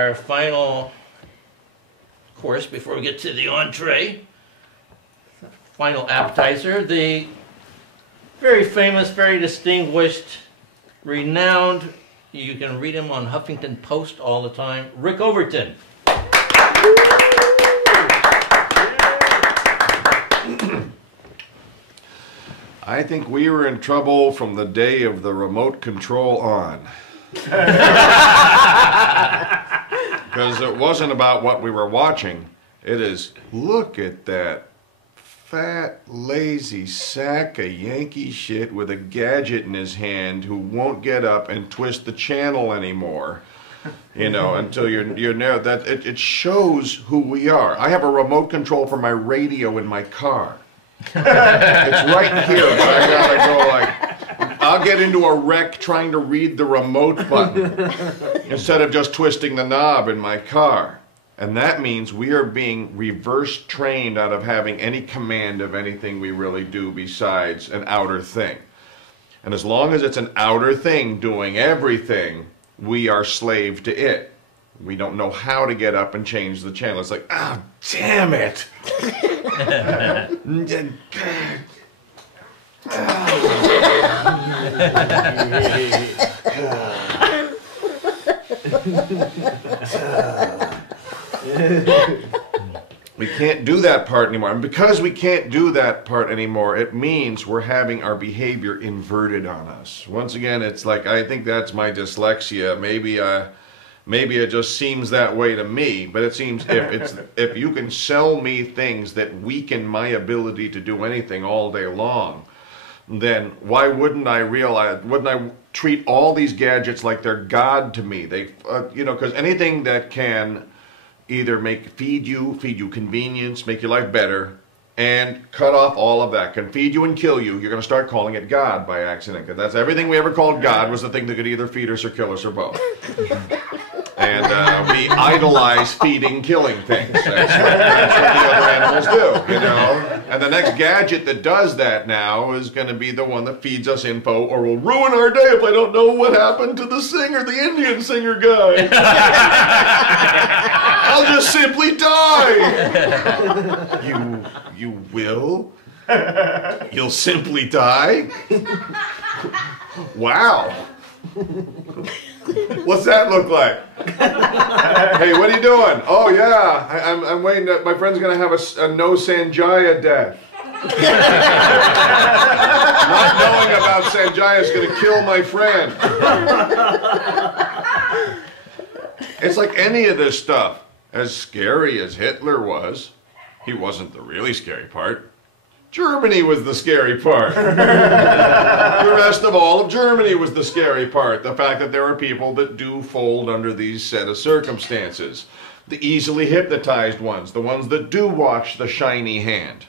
Our final course before we get to the entree, final appetizer, the very famous, very distinguished, renowned, you can read him on Huffington Post all the time, Rick Overton. I think we were in trouble from the day of the remote control on. Because it wasn't about what we were watching. It is, look at that fat, lazy sack of Yankee shit with a gadget in his hand who won't get up and twist the channel anymore. You know, until you're near that. It shows who we are. I have a remote control for my radio in my car. It's right here, but I gotta go like, I'll get into a wreck trying to read the remote button instead of just twisting the knob in my car. And that means we are being reverse trained out of having any command of anything we really do besides an outer thing. And as long as it's an outer thing doing everything, we are slave to it. We don't know how to get up and change the channel. It's like, ah, oh, damn it! We can't do that part anymore. And because we can't do that part anymore, it means we're having our behavior inverted on us. Once again, it's like, I think that's my dyslexia. Maybe it just seems that way to me, but it seems if you can sell me things that weaken my ability to do anything all day long, then why wouldn't I treat all these gadgets like they're God to me? They, you know, because anything that can either feed you convenience, make your life better, and cut off all of that, can feed you and kill you, you're going to start calling it God by accident. Because that's everything we ever called God was the thing that could either feed us or kill us or both. And we idolize feeding, killing things. That's what the other animals do, you know. And the next gadget that does that now is going to be the one that feeds us info or will ruin our day if I don't know what happened to the singer, the Indian singer guy. I'll just simply die. You will? You'll simply die? Wow. What's that look like? Hey, what are you doing? Oh yeah, I'm waiting. My friend's gonna have a no Sanjaya death. Not knowing about Sanjaya is gonna kill my friend. It's like any of this stuff. As scary as Hitler was, he wasn't the really scary part. Germany was the scary part. The rest of all of Germany was the scary part. The fact that there are people that do fold under these set of circumstances. The easily hypnotized ones. The ones that do watch the shiny hand.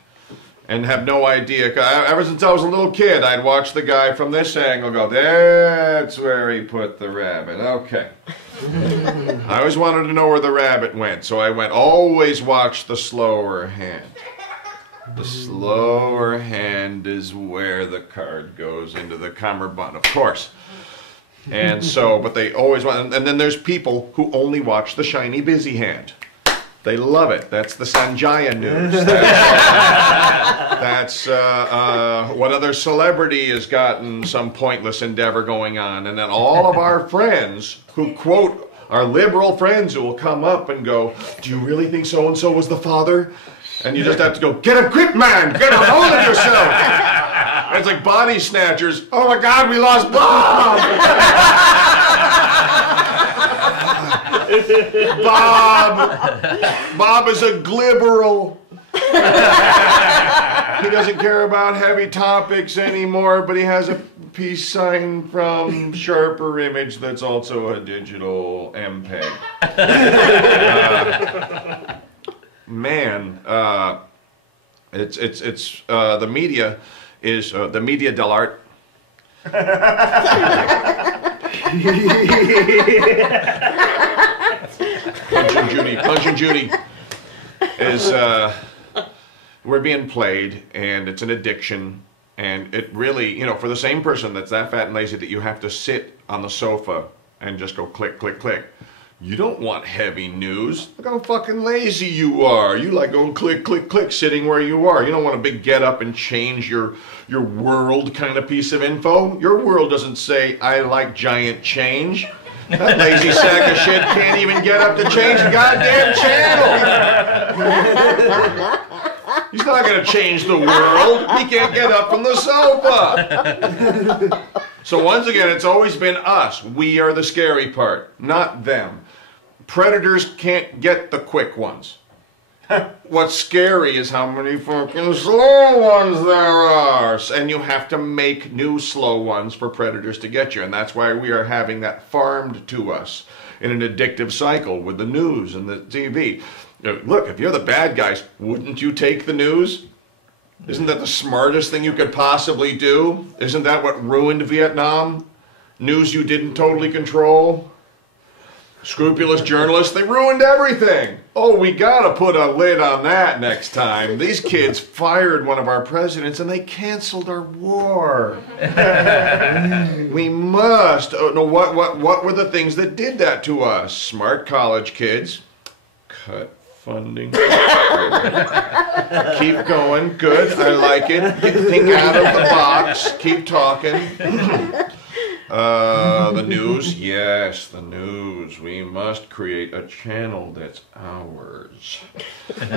And have no idea. Ever since I was a little kid, I'd watch the guy from this angle go, that's where he put the rabbit. Okay. I always wanted to know where the rabbit went. So I went, always watch the slower hand. The slower hand is where the card goes into the cummerbund, of course. And so, but they always want, and then there's people who only watch the shiny busy hand. They love it. That's the Sanjaya news. That's what other celebrity has gotten some pointless endeavor going on. And then all of our friends who quote, our liberal friends who will come up and go, do you really think so-and-so was the father? And you just have to go, get a grip, man! Get a hold of yourself! It's like body snatchers. Oh my God, we lost Bob! Bob is a glibberal. He doesn't care about heavy topics anymore, but he has a peace sign from Sharper Image that's also a digital MPEG. Man, it's the media is the media dell'art. Punch and Judy is we're being played, and it's an addiction, and it really, you know, for the same person that's that fat and lazy that you have to sit on the sofa and just go click, click, click. You don't want heavy news. Look how fucking lazy you are. You like going click, click, click, sitting where you are. You don't want a big get up and change your world kind of piece of info. Your world doesn't say, I like giant change. That lazy sack of shit can't even get up to change the goddamn channel. He's not going to change the world. He can't get up from the sofa. So once again, it's always been us. We are the scary part, not them. Predators can't get the quick ones. What's scary is how many fucking slow ones there are. And you have to make new slow ones for predators to get you. And that's why we are having that farmed to us in an addictive cycle with the news and the TV. Look, if you're the bad guys, wouldn't you take the news? Isn't that the smartest thing you could possibly do? Isn't that what ruined Vietnam? News you didn't totally control? Scrupulous journalists, they ruined everything. Oh, we gotta put a lid on that next time. These kids fired one of our presidents and they canceled our war. We must. Oh, no, what were the things that did that to us? Smart college kids. Cut funding. Keep going. Good. I like it. Think out of the box. Keep talking. The news, yes, the news. We must create a channel that's ours. and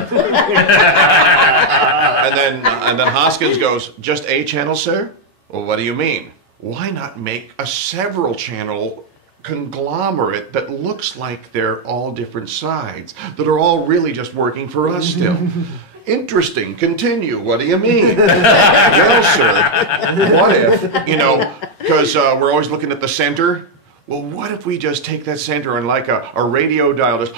then Hoskins goes, just a channel, sir? Well, what do you mean? Why not make a several channel conglomerate that looks like they're all different sides, that are all really just working for us still? Interesting. Continue. What do you mean? Well, sir, what if, because we're always looking at the center. Well, what if we just take that center and like a radio dial, just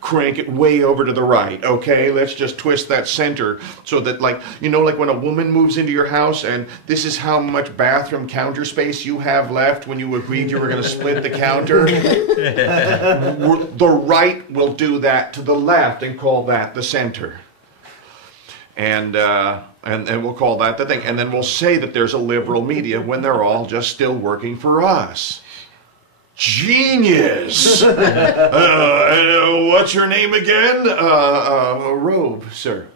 crank it way over to the right, okay? Let's just twist that center so that, like when a woman moves into your house and this is how much bathroom counter space you have left when you agreed you were going to split the counter. The right will do that to the left and call that the center. And we'll call that the thing. And then we'll say that there's a liberal media when they're all just still working for us. Genius! What's your name again? Robe, sir.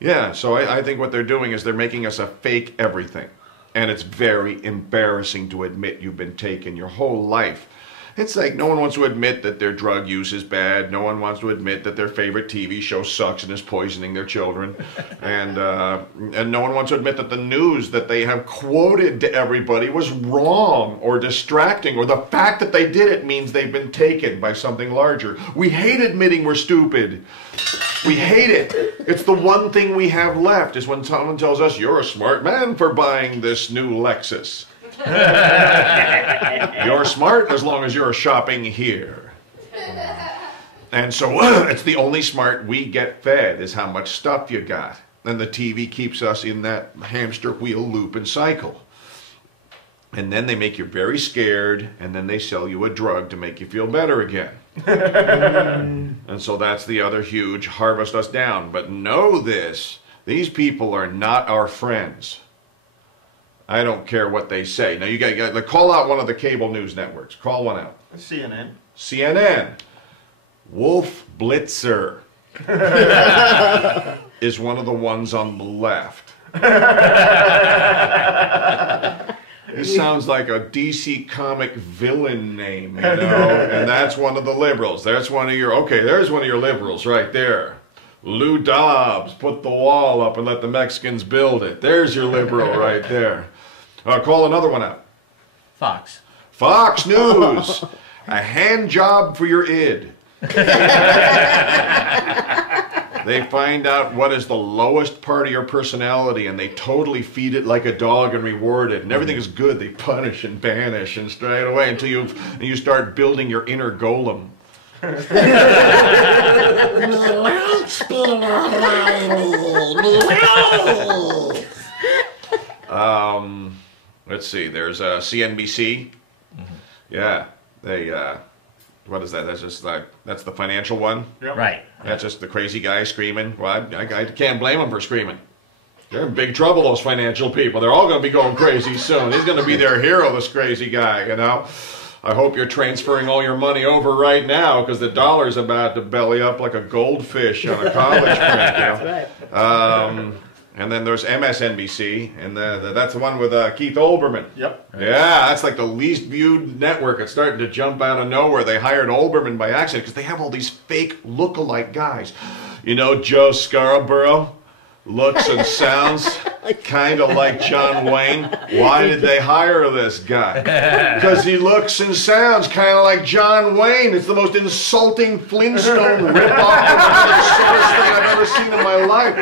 Yeah, so I think what they're doing is they're making us a fake everything. And it's very embarrassing to admit you've been taken your whole life. It's like no one wants to admit that their drug use is bad. No one wants to admit that their favorite TV show sucks and is poisoning their children. And no one wants to admit that the news that they have quoted to everybody was wrong or distracting, or the fact that they did it means they've been taken by something larger. We hate admitting we're stupid. We hate it. It's the one thing we have left is when someone tells us, you're a smart man for buying this new Lexus. You're smart as long as you're shopping here. And so it's the only smart we get fed is how much stuff you got. And the TV keeps us in that hamster wheel loop and cycle. And then they make you very scared, and then they sell you a drug to make you feel better again. And so that's the other huge harvest us down. But know this, these people are not our friends. I don't care what they say. Now you got to call out one of the cable news networks. Call one out. CNN. CNN. Wolf Blitzer is one of the ones on the left. This sounds like a DC comic villain name, and that's one of the liberals. There's one of your liberals right there. Lou Dobbs, put the wall up and let the Mexicans build it. There's your liberal right there. Call another one out. Fox. Fox News. A hand job for your id. They find out what is the lowest part of your personality and they totally feed it like a dog and reward it. And everything is good. They punish and banish and straight away until you start building your inner golem. Let's see. There's CNBC. Yeah, they. What is that? That's just like that's the financial one. Yep. Right. That's just the crazy guy screaming. Well, I can't blame him for screaming. They're in big trouble, those financial people. They're all going to be going crazy soon. He's going to be their hero, this crazy guy, you know. I hope you're transferring all your money over right now because the dollar's about to belly up like a goldfish on a college print. That's right. And then there's MSNBC, and that's the one with Keith Olbermann. Yep. Yeah, that's like the least viewed network. It's starting to jump out of nowhere. They hired Olbermann by accident because they have all these fake look-alike guys. You know, Joe Scarborough looks and sounds kind of like John Wayne. Why did they hire this guy? Because he looks and sounds kind of like John Wayne. It's the most insulting Flintstone ripoff of the silliest thing I've ever seen in my life.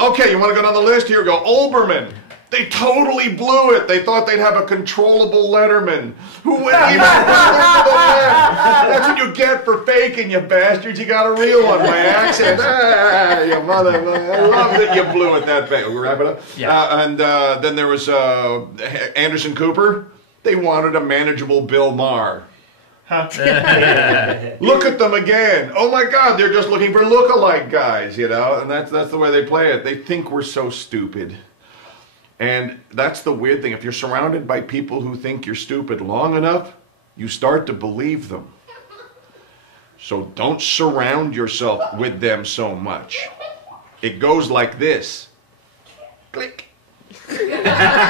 Okay, you want to go down the list? Here we go. Olbermann. They totally blew it. They thought they'd have a controllable Letterman who wouldn't even look to the left. That's what you get for faking, you bastards. You got a real one. My accent. You mother. I love that you blew it that bad. We wrap it up? Yeah. Then there was Anderson Cooper. They wanted a manageable Bill Maher. Look at them again. Oh my God, they're just looking for look-alike guys, you know, and that's the way they play it. They think we're so stupid. And that's the weird thing. If you're surrounded by people who think you're stupid long enough, you start to believe them. So don't surround yourself with them so much. It goes like this. Click. Recorded.